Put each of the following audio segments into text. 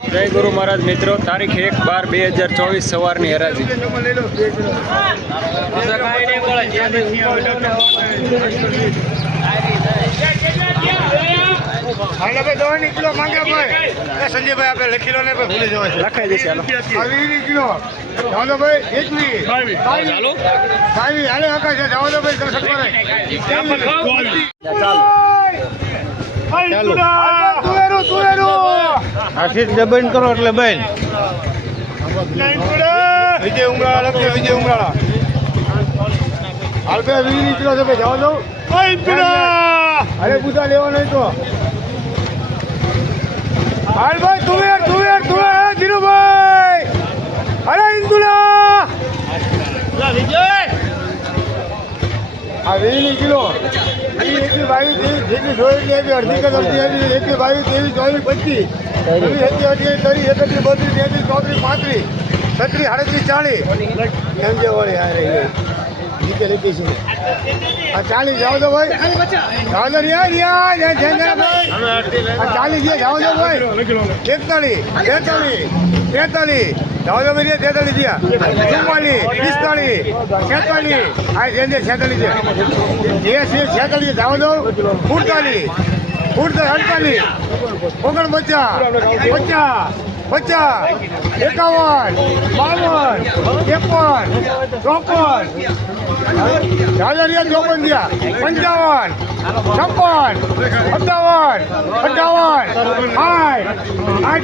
જય ગુરુ મહારાજ મિત્રો, તારીખ 1/12/2024 સવારની હરાજી. સંજયભાઈ આપણે લખી લો ને ભૂલી જવાય લખાઈ દેશે. કિલો ચાલો ભાઈ 21 ચાલો સાવી હાલે હકા છે જાવ ભાઈ દર્શન કરે આશીષ દબાણ કરો એટલે બેન વિજય ઉમરાળા લખજો વિજય ઉમરાળા હાલ બે 20 કિલો છે ભાઈ જવા દો અરે પૂછા લેવા નહીં તો હાલ ભાઈ તુવેર ધીરુભાઈ અરે ઇન્દુલા વિજય આ 20 કિલો 21 22 જેટલી જોઈ લે અડધી કદ અડધી 21 22 23 24 25 30 31 32 33 34 35 36 40 એમ જે વળી આ રહી નીચે લીધી છે આ 40 જાવ તો ભાઈ જાવ તો ભાઈ આ 40 જાવ તો ભાઈ 43 43 43 જાવ તો ભાઈ 43 ગયા 44 45 46 આ જે 46 છે જે 46 જાવ તો 48 48 49 50 51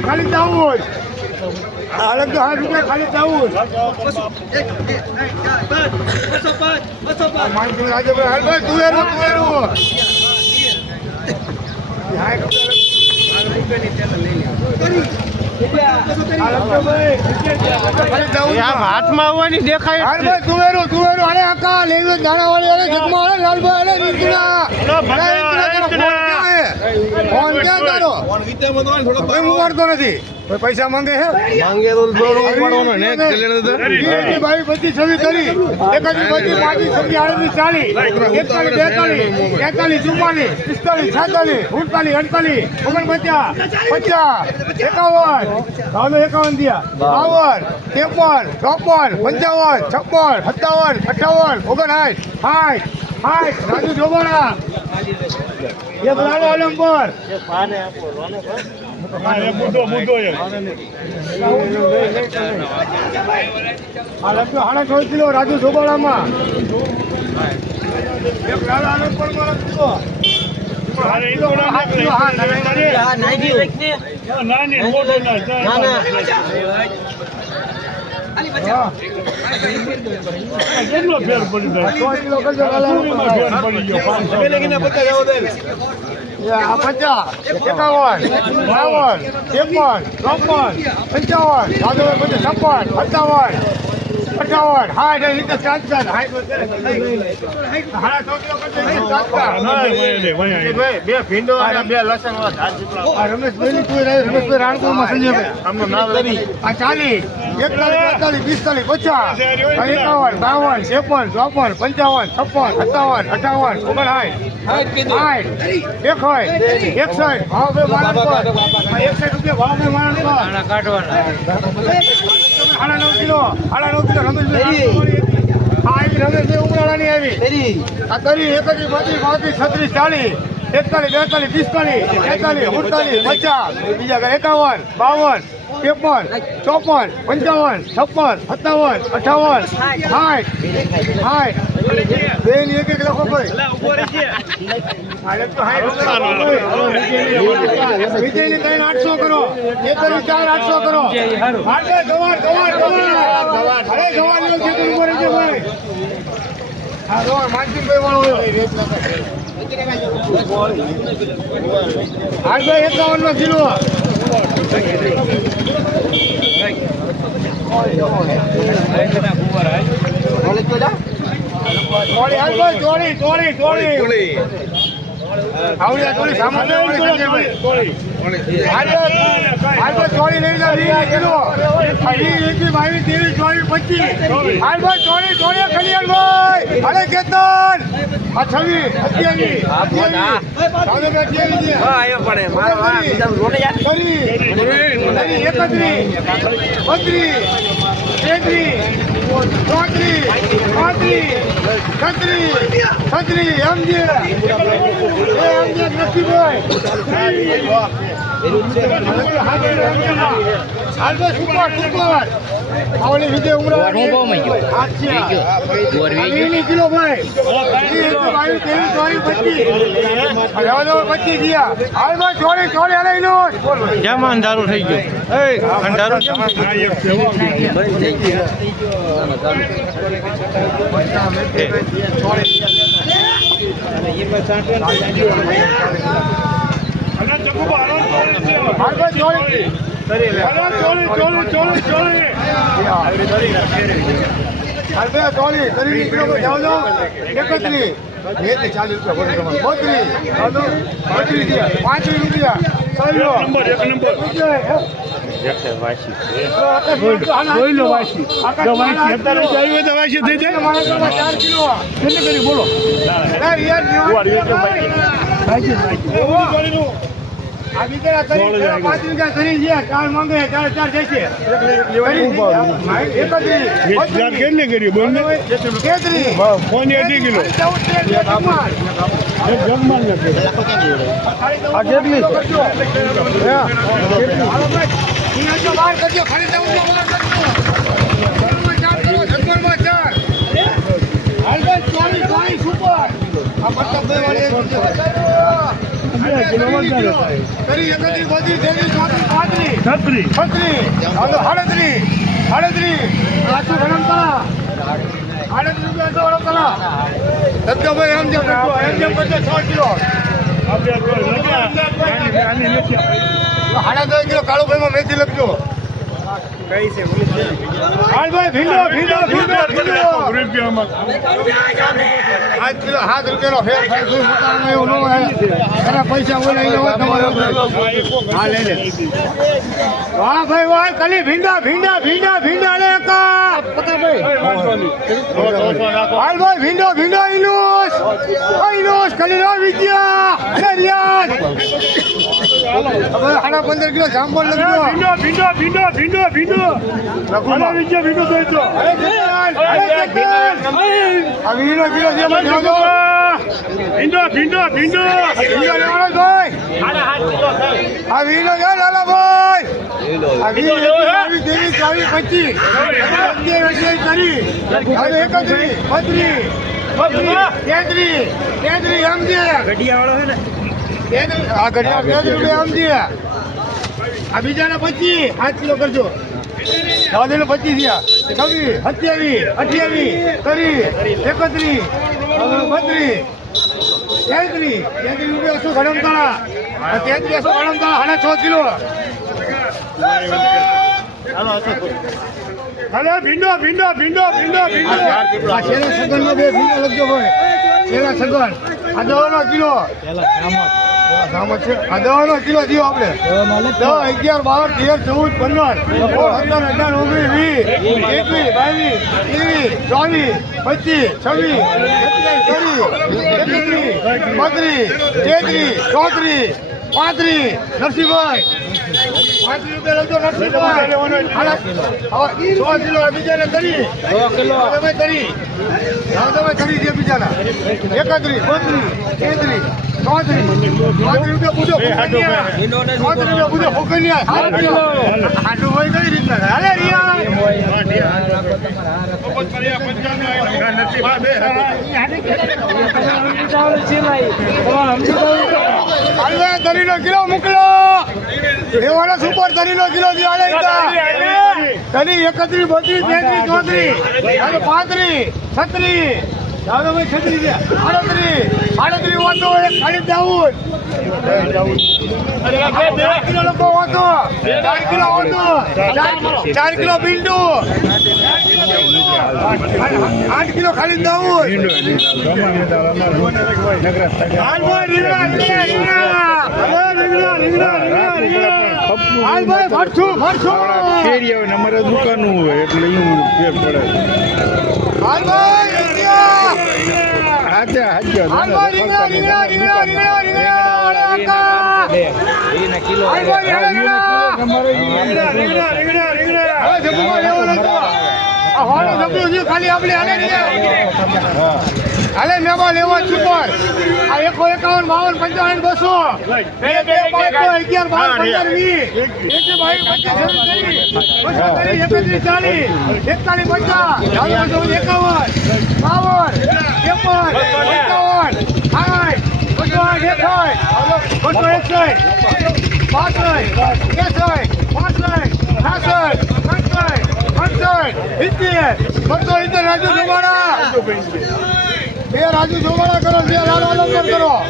ખાલી 14 અલગ તો 8 રૂપિયા ખાલી 14 તુવેરું હાથમાં આવવાની દેખાય તુવેરું અરે આકા લેવી દાણા વાળી જગમાં લાલભાઈ ફોન ક્યાં કરો ઉપાડતો નથી પૈસા માંગે છે માંગે તો ઉપાડવાનો ને ભાઈ બધી છવી કરી 41 32 35 40 41 42 43 44 45 46 47 48 49 50 51 દિયા 52 53 54 55 56 57 58 59 રાજુ જોબાણા એક લાલો આલમપર હાડા 6 કિલો રાજુ જોબાણામાં એક લાલો આલમપર કેટલો ફેર પડી જાય 50 51 52 53 54 55 બે ભીંડો અને બે લસણ રમેશભાઈ રાણપુરમાં સંજયભાઈ આ 40 41 45 50 51 52 53 54 55 56 57 58 59 61 ભાવ બે માણસ 61 રૂપિયા ભાવ બે માણસ કાઢવાના 9 કિલો રમેશભાઈ રમેશભાઈ ઉમરાળાની આવી આ કરી 31 32 36 40 41 42 45 46 બીજા 51 52 53 54 55 56 57 58 બે ની એક લખો ભાઈ વિજયની 800 કરો 800 કરો ગવાર લ્યો છે ભાઈ હા ગવાર માનસિંહભાઈ વાળો આજ ભાઈ 51 નો કિલો આવડ્યા થોડી સામાન્ય લઈ લો 20 કિલો 20 22 23 24 25 હાલ ભાઈ ચોરી ચોરી કલ્યાણભાઈ અરે કેતન આ 26 કિલો ભાઈ 25 ગયા હાલ ભાઈ ચોરી ચોરી લઈ લો કેમ અંધારું થઈ ગયું અંધારું કાળુભાઈ માં મેથી લખજો કઈ છે હાલભાઈ ભીંડો ભીંડો ભીંડો ભીંડો 7 રૂપિયાનો ફેર થાય કોઈ પોતાનો એવું ન હોય એના પૈસા ઓલા લેવા તમારે હા લઈ લે વાહ ભાઈ વાહ કલી ભીંડા ભીંડા ભીંડા ભીંડા લે કા હાલભાઈ ભીંડો ભીંડો ઇલુસ કલી નો વિદ્યા રિયાજ હવે 15 કિલો જામફળ લખજો ભીંડો ભીંડો ભીંડો ભીંડો ભીંડો વિદ્યા ભીંડો દેજો આ વીનો કિલો જે મને દો ભીંડો ભીંડો ભીંડો ભીંડો લેવાનો ભાઈ આ વીનો લે લાલા ભાઈ આ વીનો 23 24 25 કરી હવે 31 32 33 સમજે ગઢિયા વાળો છે ને આ ગઢિયા 30 રૂપિયા સમજે આ બીજાના 25 5 કિલો કરજો દાદીનો 25 થયા 26 27 28 કરી 31 32 33 રૂપિયા શું ગણમતાળા 33 ગણમતાળા 6 કિલો અરે ભીંડો ભીંડો ભીંડો ભીંડો ભીંડો આ છેલ્લા સગન નો 2 ભીંડો લખજો ભાઈ છેલ્લા સગન આ 10 કિલો આ 10 કિલો દીધો આપણે 10 11 12 13 14 15 16 17 18 19 નરસિંહભાઈ 5 રૂપિયા લખજો નરસિંહભાઈ 100 કિલો બીજાને કરી 100 કિલો તમે કરી છે બીજાના 31 32 33 5 રૂપિયા પૂછો ફોકનિયા આટલું ભાઈ કઈ રીતના હાલે રિયા દરીનો કિલો મોકલો એવાના સુપર દરીનો કિલો દિવાળે તરી 31 32 33 34 35 36 38 વાતો એક ખાલી દાઉદ 4 કિલો લોકો વાતો 4 કિલો વાતો 4 કિલો બિંડુ 8 કિલો ખાલી દાઉદ હાલ ભાઈ ફરશું ફેરી આવે ને અમારે દુકાનનું હોય એટલે અહીંયા ફેર પડે હાલ ભાઈ હાચા હાચા હાલ ભાઈ રીંગણા ખાલી આપણે હાલે મેમાં લેવા સુપર આ 151 52 55 200 11 રાજુ જોવાળા કરો બે લાલો લંબર કરો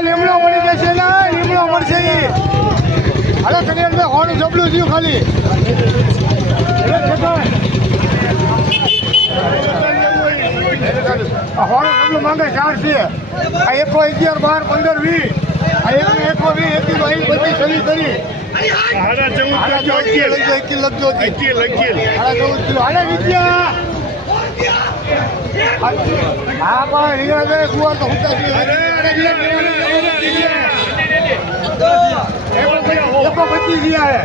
લીમડો મળી જશે લીમડો મળશે અરે કડિયાર ભાઈ હોનું જબલું થયું ખાલી હોનું જબલું માંગે 4 છે આ 1 11 12 15 20 આ 1 20 21 22 23 હા પણ રીંગણા કુવા તો હું એકો 25 ગયા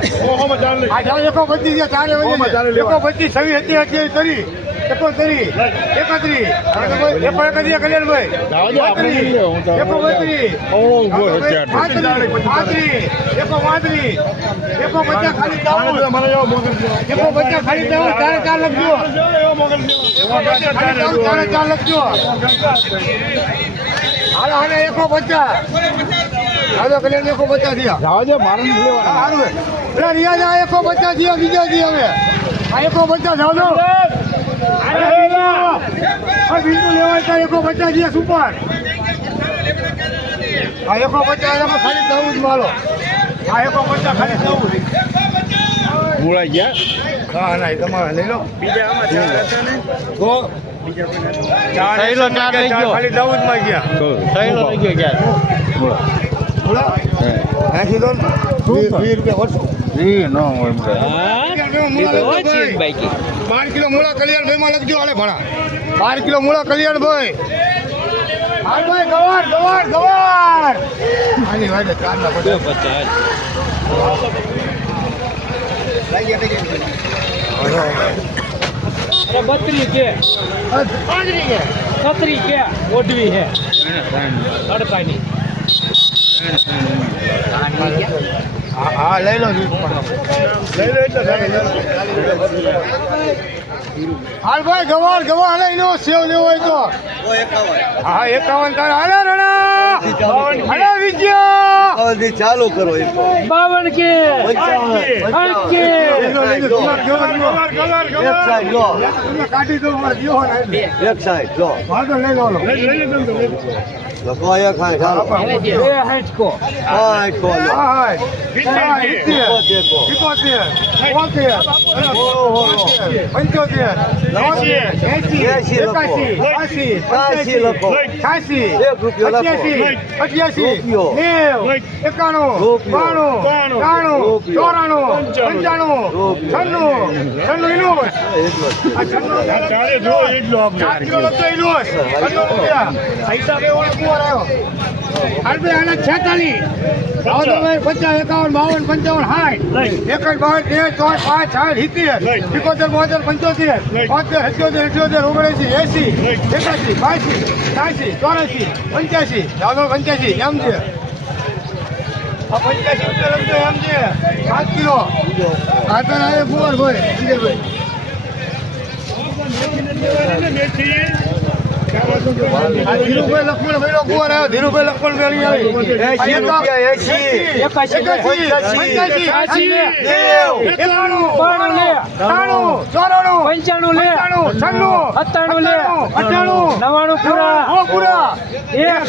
એકો 25 ગયા ચાલે એકો 25 26 હતી કરી 31 31 કલ્યાણભાઈ એકો 32 એકો 35 એકો 50 ખાલી એકો 50 ખાલી 4 લખજો 4 લખજો હાલો હાલે એકો 50 હાલો કલ્યાણ એકો 50 થયા જાવજો મારે સારું પેલા રિયાજ આ એકો 50 થયા બીજા દી હવે આ એકો 50 જાવજો બીજું લેવાય ત્યાં એકો 50 થયા સુપર આ એકો 50 એમાં ખાલી 14 જ માલો આ એકો 50 ખાલી 14 મૂળા ગયા હા ના તમારે લઈ લો બીજા આમાં ખાલી 14 માં ગયા નાખી દો 20 રૂપિયા 12 કિલો મૂળા કલ્યાણભાઈ માં લખજો હાલે ભણા 12 કિલો મૂળા કલ્યાણભાઈ હાલ ભાઈ ગવાર આની વાડે 4 ના પડે 32 के 33 के ओडवी है अड़पानी હા લઈ લો હાલ ભાઈ ગવાર લઈ લો સેવ લેવો હોય તો હા 51 તાર હાલે રણા હાલે વિજ્યા ચાલુ કરો 52 के 60 के કાઢી દો મારે જીવો ને એક સાઈડ લો વાંધો લઈ લો લખો એક ખાય ચાલો 60 को હા કો લો હા દેખો 85 લખો 86 1 રૂપિયો લખો 88 એમ છે 85 એમ છે 5 કિલો આ તો ફુવાર ભાઈ આ ધીરુભાઈ લક્ષ્મણ ભાઈ નો કુંવર આવ્યો. ધીરુભાઈ લક્ષ્મણ ભાઈ આવી. 80 રૂપિયા 80 એકાશી લે. 95 લે. 97 લે. 99 પૂરા. એક.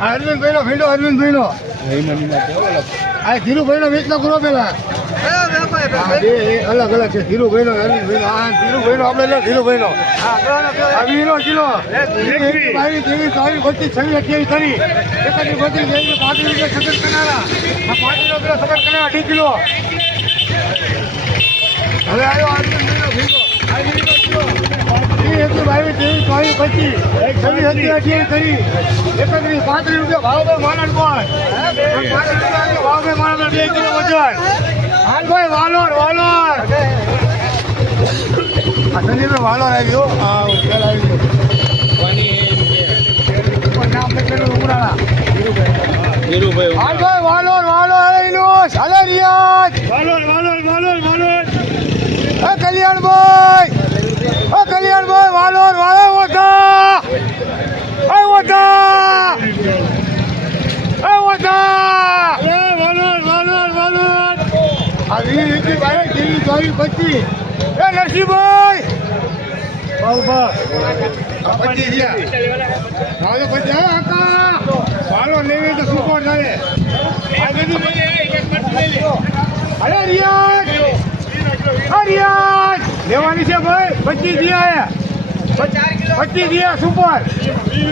અરવિંદભાઈ નો ભીંડો અરવિંદભાઈ નો ધીરુભાઈ નો વેચનો કરો પેલા અલગ અલગ છે. ધીરુભાઈ નો અરવિંદભાઈ નો ધીરુભાઈ નો આપણે ધીરુભાઈ નો વીનો કિલો 22 23 24 25 26 28 30 31 32 સગન કનારા આ 5 કિલો પેલા સગન કનારા 2 કિલો હવે આવ્યો અરવિંદભાઈ નો ભીંડો 22 23 24 25 26 28 30 31 ભાવ માનણ કોણ 35 રૂપિયા ભાવ માનણ 2 કિલો વજન હાલભાઈ વાલોર આ સંજયભાઈ વાલોર આવ્યો નામ લખેલું ઉમરાળા હાલભાઈ વાલોર હાલે રિયાજ કલ્યાણભાઈ વાલોર નરસિંહભાઈ 25 તો સુપર થાય અરે રિયાજ લેવાની છે ભાઈ 25 દિયા 25 દિયા સુપર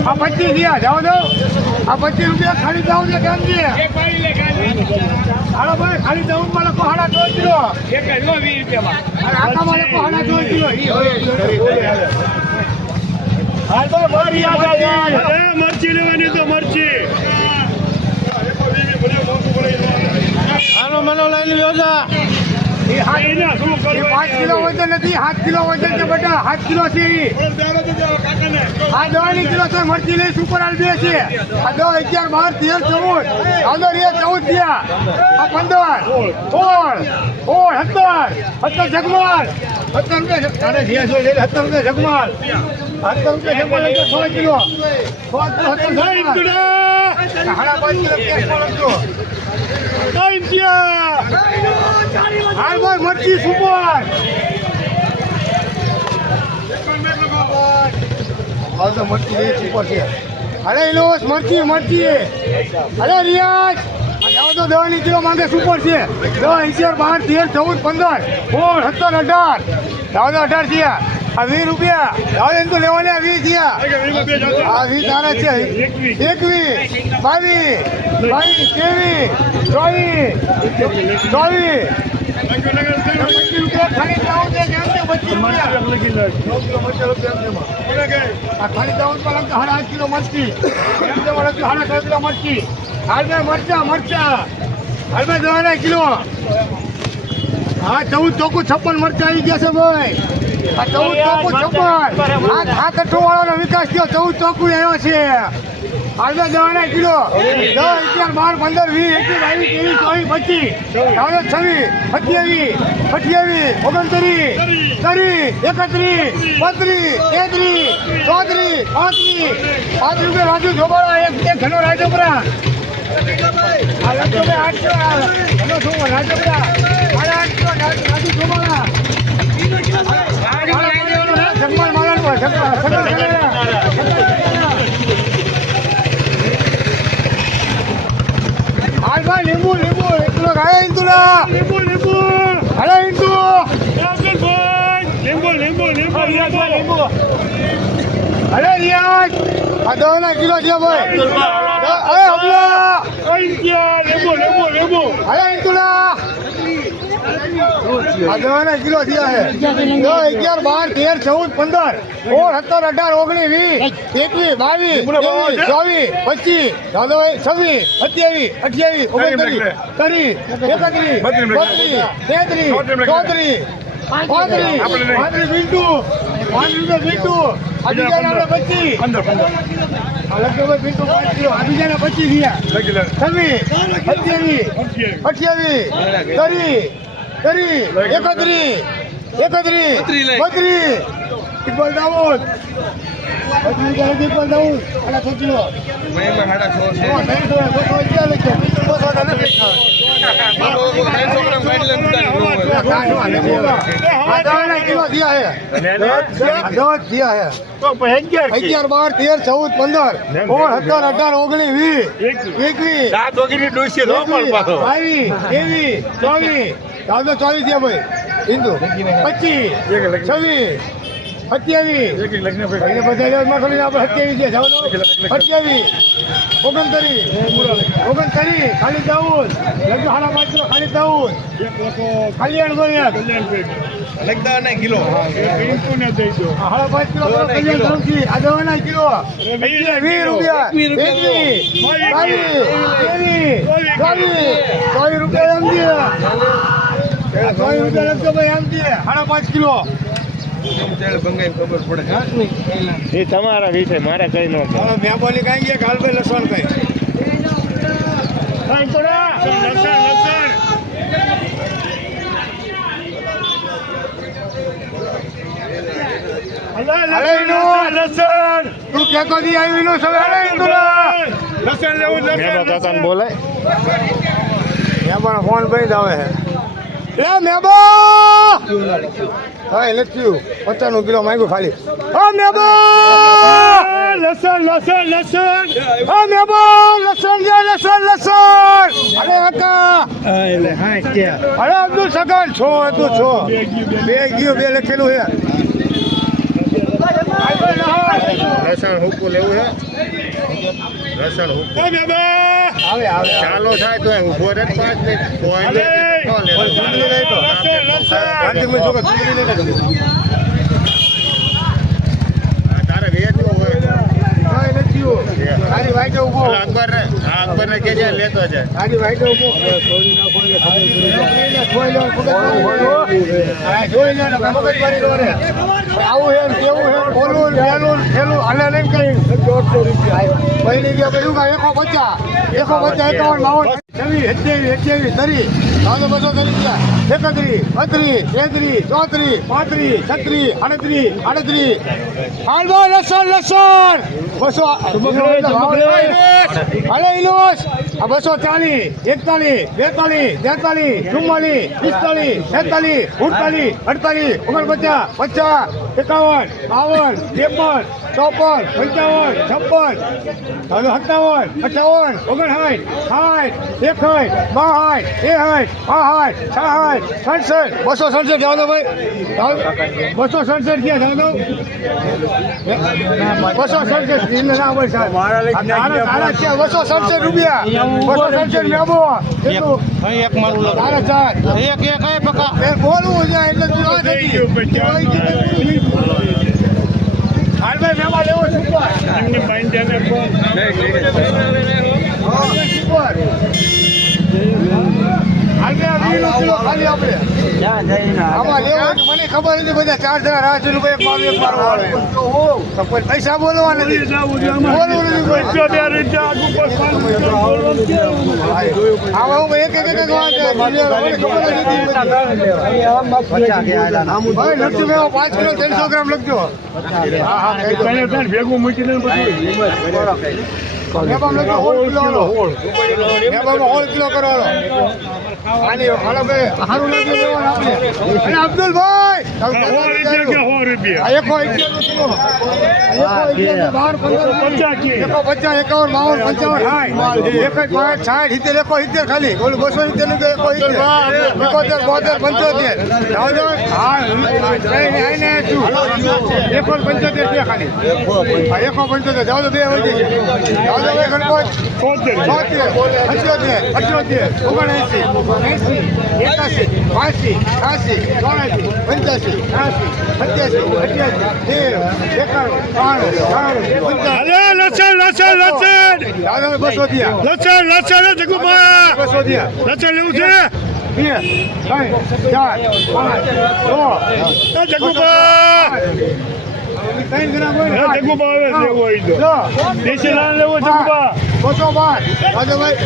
આ 25 દિયા જાઓ દો આ 25 રૂપિયા ખાલી જાવ છે કેમ છે હાલો ભાઈ ખાલી જાઉં માં લખો 2.5 કિલો આકામાં લખો 2.5 કિલો હાલ ભાઈ મારી મરચી લેવાની તો મરચી આનો મને લઈ લ્યો જા. 5 કિલો વજન નથી 7 કિલો વજન છે બેટા 7 કિલો છે આ 10 કિલો છે મરચી લઈ સુપર હાલ 2 છે આ 10 11 12 13 14 થયા આ 15 17 જગમાલ 17 રૂપિયા જગમાલ 17 કિલો 5 કિલો હાલ ભાઈ મરચી સુપર મરચી સુપર છે અરે ઇલોસ મરચી અરે રિયાજ જાઓ તો 10 કિલો માંગે સુપર છે 10 11 12 13 14 15 16 17 18 જાઓ તો 18 છે આ 20 રૂપિયા જાઓ એમ તો લેવાને 20 થયા આ 20 તારા છે 21 22 23 હા 14 ચોખ્ખું 56 મરચા આવી ગયા છે ભાઈ આ 14 ચોખ્ખું 56 આ કઠો વાળાનો વિકાસ થયો 14 ચોખ્ખું આવ્યો છે હાલમાં 10 કિલો 10 11 12 15 20 21 22 23 5 રૂપિયા રાજુ જોબાળા એક ઘણો રાજોપરા જગમાલ માલા લીંબુ એકલો ગાય ઇંતુલા લીંબુ અરે ઇંતુ લીંબુ અરે રિયાજ આ 10 કિલો છે ભાઈ અરે હબલા લીંબુ અરે ઇંતુલા આ 10 કિલો થયા છે 10 11 12 13 14 15 16 18 19 20 21 22 23 24 25 27 28 29 30 31 32 33 33 34 35 મિનિટું રૂપિયા મીઠું આ બીજાને આપણે 25 આ લગભગ મીઠું 5 કિલો આ બીજાને 25 થયા 26 27 28 30 31 ઇકબાલ દાઉદ ઇકબાલ દાઉદ આના સોચી किलो दिया है 10 दिया है તો 11 11 12 13 14 15 17 18 19 20 રાત વગેરે ડોસી નો પણ પાછો 22 23 24 24 दिया भाई हिंदू 25 26 27 એને બધા માં ખાલી આપણે 27 છે જાવ તો 28 29 ખાલી દાઉદ લગભગ હાડા 5 કિલો ખાલી દાઉદ ખાલી અણગોયા લગતા નહીં કિલો હાડા 5 કિલો કલ્યાણ ધરમથી આ દવાના કિલો 20 રૂપિયા 21 રૂપિયા એમ દે 100 રૂપિયા લગતો ભાઈ એમ દે હાડા 5 કિલો ખબર પડે એ તમારા વિશે મારે કઈ નો મહેરબાની કઈ ગયા કાલભાઈ લસણ કઈ તું કેતો દી આવી નો સવે લસણ લેવું કાકા બોલાય મેં ફોન ભાઈ આવે હે લે મેબા હા લચ્યું 55 કિલો માંગ્યું ખાલી હા મેબા લસણ હા મેબા લસણ અરે કાકા અરે અબ્દુલ સગન છો બે ગયો બે લખેલું છે લસણ હુકું લેવું છે લસણ હુકું આવે ચાલો થાય તો ઉભો રહે 5 મિનિટ તારે વેચવું હોય તારી વાઈટે ઉભો અકબર ને કે લેતો છે તારી વાઈટે ઉભો જોઈ લે મગજમારી નો રે આવું હે કેવું હે બોલું લેલું ખેલું હાલે નહીં કઈ 150 રૂપિયા પહેલી ગયા બધું કા 150 51 52 27 લસણ 200 હાલે ઇલોસ 240 41 42 43 44 45 46 47 48 49 50 51 52 53 54 55 56 57 58 267 જાવ દો ભાઈ 267 ક્યાં જાવ દો 267 ના ભાઈ સાહેબ મારા 267 રૂપિયા 267 મેબો એક મારું તારા ચાર એક પકા બોલવું છે એટલે તું આ થઈ હાલભાઈ મેમાં લેવો સુપર ખાલી આપણે આમાં લેવો મને ખબર નથી બધા 4 જણા રાહ જોઈને એક મારો તો કોઈ પૈસા બોલવા નથી બોલવું નથી આમાં હું એક વાત છે મને ખબર નથી ભાઈ લખજો મેં 5 કિલો 300 ગ્રામ લખજો ભેગું મૂકીને મેબામ લખજો હોળ કિલો કરવાનો આની હાલો કે હારું લખજો લેવાનું આપણે અને અબ્દુલભાઈ આ એકો 11 કિલો એકો 11 12 15 50 51 52 55 60 એકો 70 ખાલી ઓલું 270 નું એકો 71 72 75 જાવ જાવ હા કઈ આઈને છું એકો 75 છે ખાલી આ એકો 75 જાવ તો બે હોય છે જાવ તો ગણપત 73 78 79 81 82 83 85 86 87 88 જગુબા ત્રણ ગ્રામ હોય ને. જગુબા આવે છે એવો ઈ તો. લો. દેશી લાલ લેવો જગુબા. 212 ભાઈ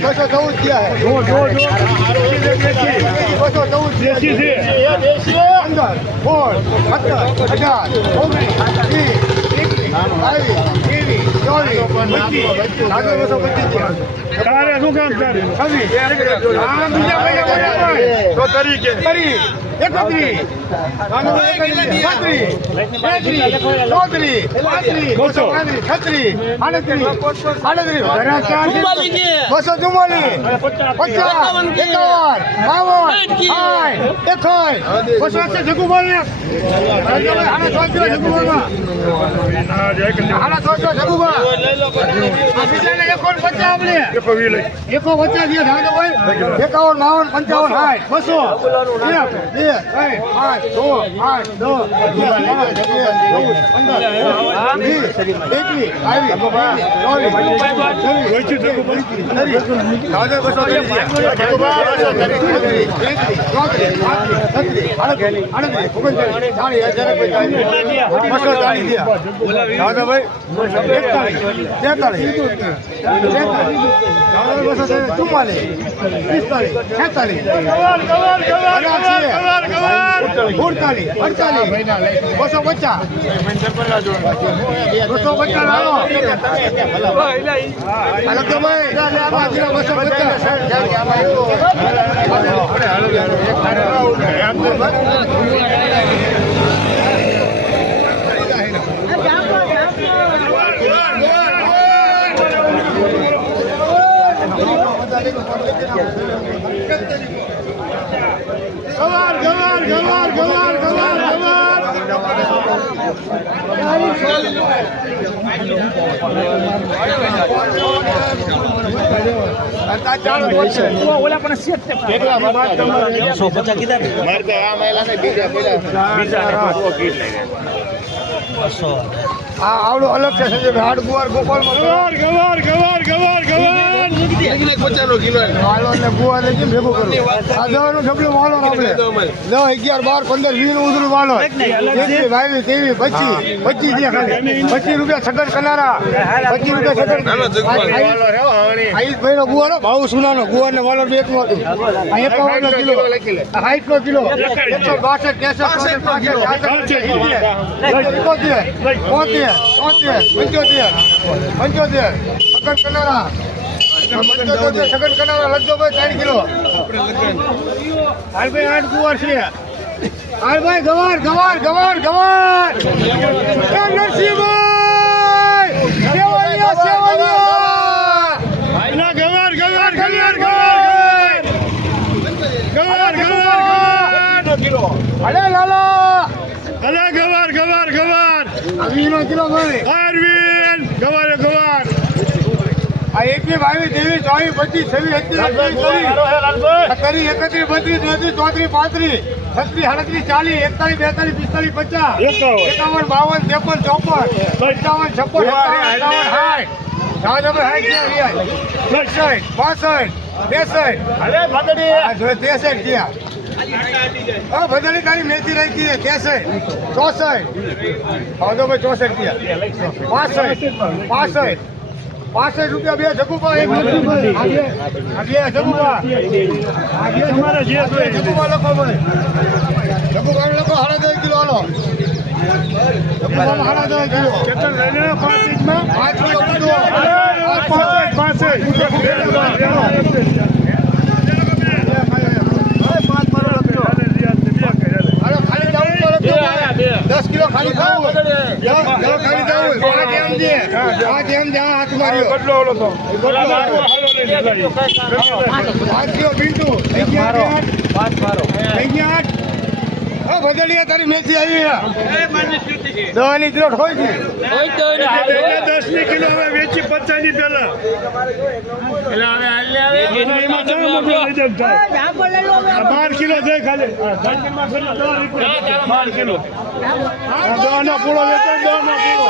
214 થયા હે. જો જો જો 214 દેશી છે. 15 16 17 18 તારે શું કામ તારે? તો તરીકે. 150 કીધા ને? આ આવડો અલગ છે સંજયભાઈ હાડ ગુવાર ગોપાલમાં ગવાર ગવાર ગવાર ગવાર વાલો ને ગુવાર ને કેમ ભેગું કરું આ દવાનું ઢગલું વાલો આપણે 10 11 12 15 20 નું ઉધરું વાલો 21 22 23 25 દે ખાલી 25 રૂપિયા છગન કનારા 25 રૂપિયા છગન આઈસ ભાઈ નો ગુવારો ભાવ સુનાનો ગુવાર ને વાલો બે એકનું હતું આ 51 કિલો 60 કિલો 162 સગન કનારા લગજો ભાઈ 3 કિલો હાલ ભાઈ 8 ગુવાર છે હાલ ભાઈ ગવાર ગવાર ગવાર ગવાર નરસિંહભાઈ સેવલિયા સેવલિયા ના ગવાર ગવાર ગવાર ગવાર ગવાર ગવાર અરે લાલા અલા ગવાર ગવાર ગવાર 20 કિલો ભાઈ અરવિંદ ગવાર ગવાર આ 21 22 23 24 25 26 27 31 32 33 34 35 40 41 42 43 45 બદલી તારી મેથી રહી ગઈ 63 64 65 રૂપિયા બે જગુપા એક જગુપા તમારે જે જોઈએ જગુપા લખો ભાઈ જગુપા લખો 10.5 કિલો હાલો જગુપા 10.5 કિલો કેટલા લઈને 5 ઇંચમાં 5 કિલો કીધું 10 કિલો ખાલી ખાવું ખાલી ખાવું હાથ માર્યો કેટલો ઓલો તો 5 કિલો બિંદુ 5 બદલીએ તારી મેથી આવી 10 કિલો હોય છે 10 કિલો હવે વેચી 50 ની પેલા એમાં ચાલો મોટો રિઝલ્ટ થાય 12 કિલો થાય ખાલી 12 કિલો દવાનો પૂળો વેચાય દવાનો પૂળો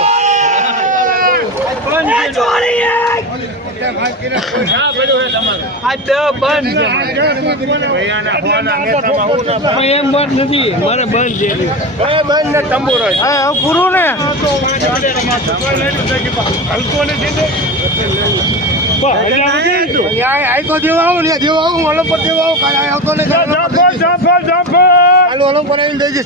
એમ વાત નથી મારે બંધ છે બંધ ને તંબુરો છે. હા હવે પૂરું ને આ તો દેવા આવું ને દેવા આવું અલગ પર દેવા આવું કાલે આવતો ને કાલે અલગ પર આવીને દઈ દઈશ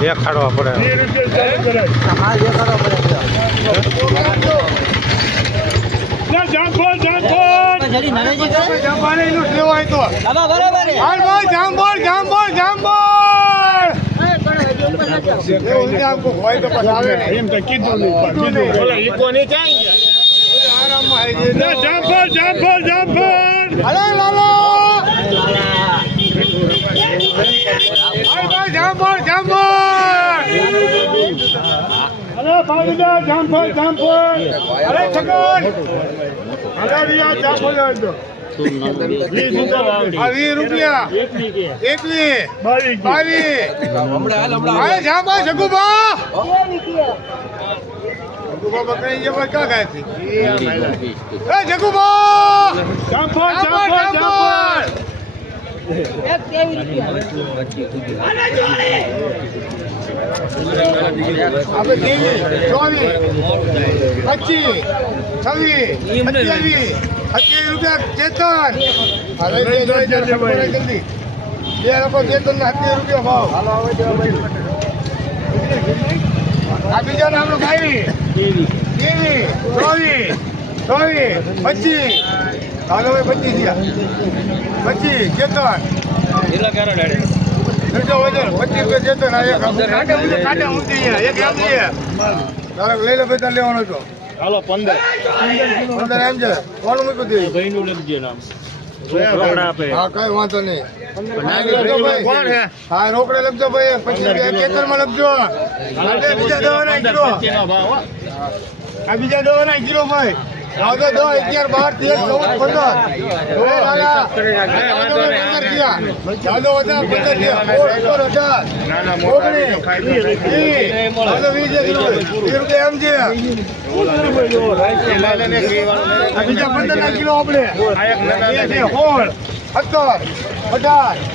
દેખાડવા પડે. જામબોલ એમ તો કીધું નહીં. અરે લાલો જામબોલ અરે ભાગીદાર જામફળ અરે છગન અરે રિયા જામફળ આવજો 20 રૂપિયા 21 22 અરે જામબોલ જગુબા બકરી જે પર ક્યાં ગયા છે એ જગુબા જામફળ આપણે 24 25 26 27 રૂપિયા ચેતન અરે જલ્દી બે લોકો ચેતન ને 27 રૂપિયા ભાવ આ બીજા નામ નો ખાઈ 24 25 હાલો ભાઈ 25 થયા 25 ચેતન ચેતન કાંટા ઊંચી એક એમ છે તારે લઈ લે ભાઈ તારે લેવાનો હતો હાલો 15 એમ છે કોણ મૂક્યું દે ભાઈનું લખજે નામ હા કઈ વાંધો નહીં હા રોકડે લખજો ભાઈ 25 ખેતરમાં લખજો બીજા દવાના કિલો આ બીજા દવાના કિલો ભાઈ આવતો 10 11 12 13 14 કિલો આપણે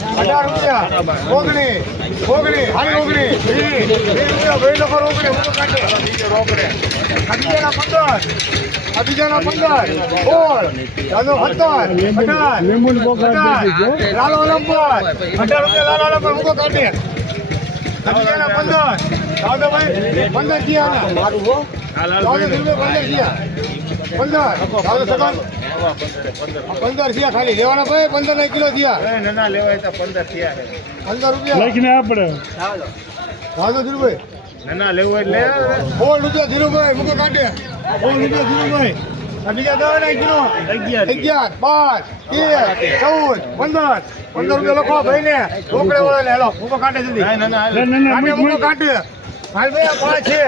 18 રૂપિયા 19 હારી 19 ભાઈ લોકો રોકડે રોકડે બીજાના 15 લાલો 17 18 લાલો નંબર 18 રૂપિયા લાલો નંબર મૂકો કાઢે બીજાના 15 લાલો ભાઈ 15 થયા મારું હો લાલો 15 થયા 15 લાલો સગન 15 થયા ખાલી લેવાના ભાઈ 15 ના કિલો થયા ના લેવાય તો 15 થયા 15 રૂપિયા લખીને આપણે લાલો ધીરુભાઈ ના લેવું એટલે 16 રૂપિયા ધીરુભાઈ મૂકો કાઢે 16 રૂપિયા ધીરુભાઈ આ બીજા દવાના કિલો 11 12 13 14 15 રૂપિયા લખો ભાઈ ને રોકડે વાળા ને હેલો મૂકો કાઢે જલ્દી કાઢે મૂકો કાઢે હાલ ભાઈ પાંચ છે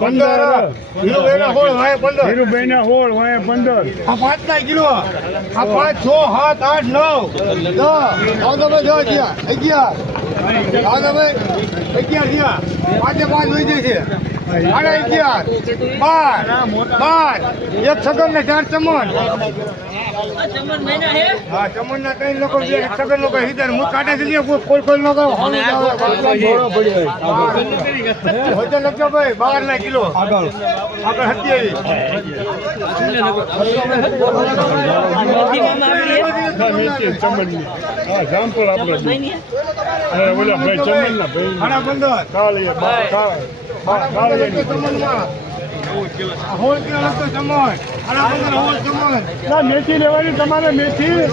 15 ધીરુભાઈ ના હોળ ભાઈ 15 ધીરુભાઈ ના હોળ વાય 15 આ 5 ના કિલો આ 5 6 7 8 9 10 આવતો ભાઈ 10 થયા 11 આવતો ભાઈ 11 થયા 5 વહી જાય છે 11 એક સગન ને 4 ચમન હા ચમન ના 3 લોકો એક સગન લોકો હિધર મુખ કાઢે છે કોઈ લોકો હોતે લખજો ભાઈ 12 ના કિલો આગળ 27 જામફળ આપણે ઓલા ભાઈ ચમન ના ભાઈ 15 કાળીએ હોળ કિલો લખતો ચમન 15 ના મેથી લેવાની તમારે મેથી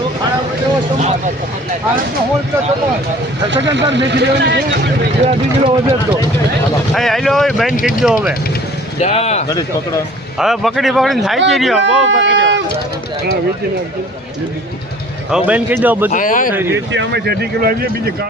હોળ કિલો ચમન સગન તાર મેથી લેવાની છે 2 કિલો વધે તો હાલો બેન કીધો હવે હવે પકડીને થાકી રહ્યો બહુ પકડી હા વેચી નાખજો હવે બેન કીધો બધું અમે 2 કિલો આવીએ બીજી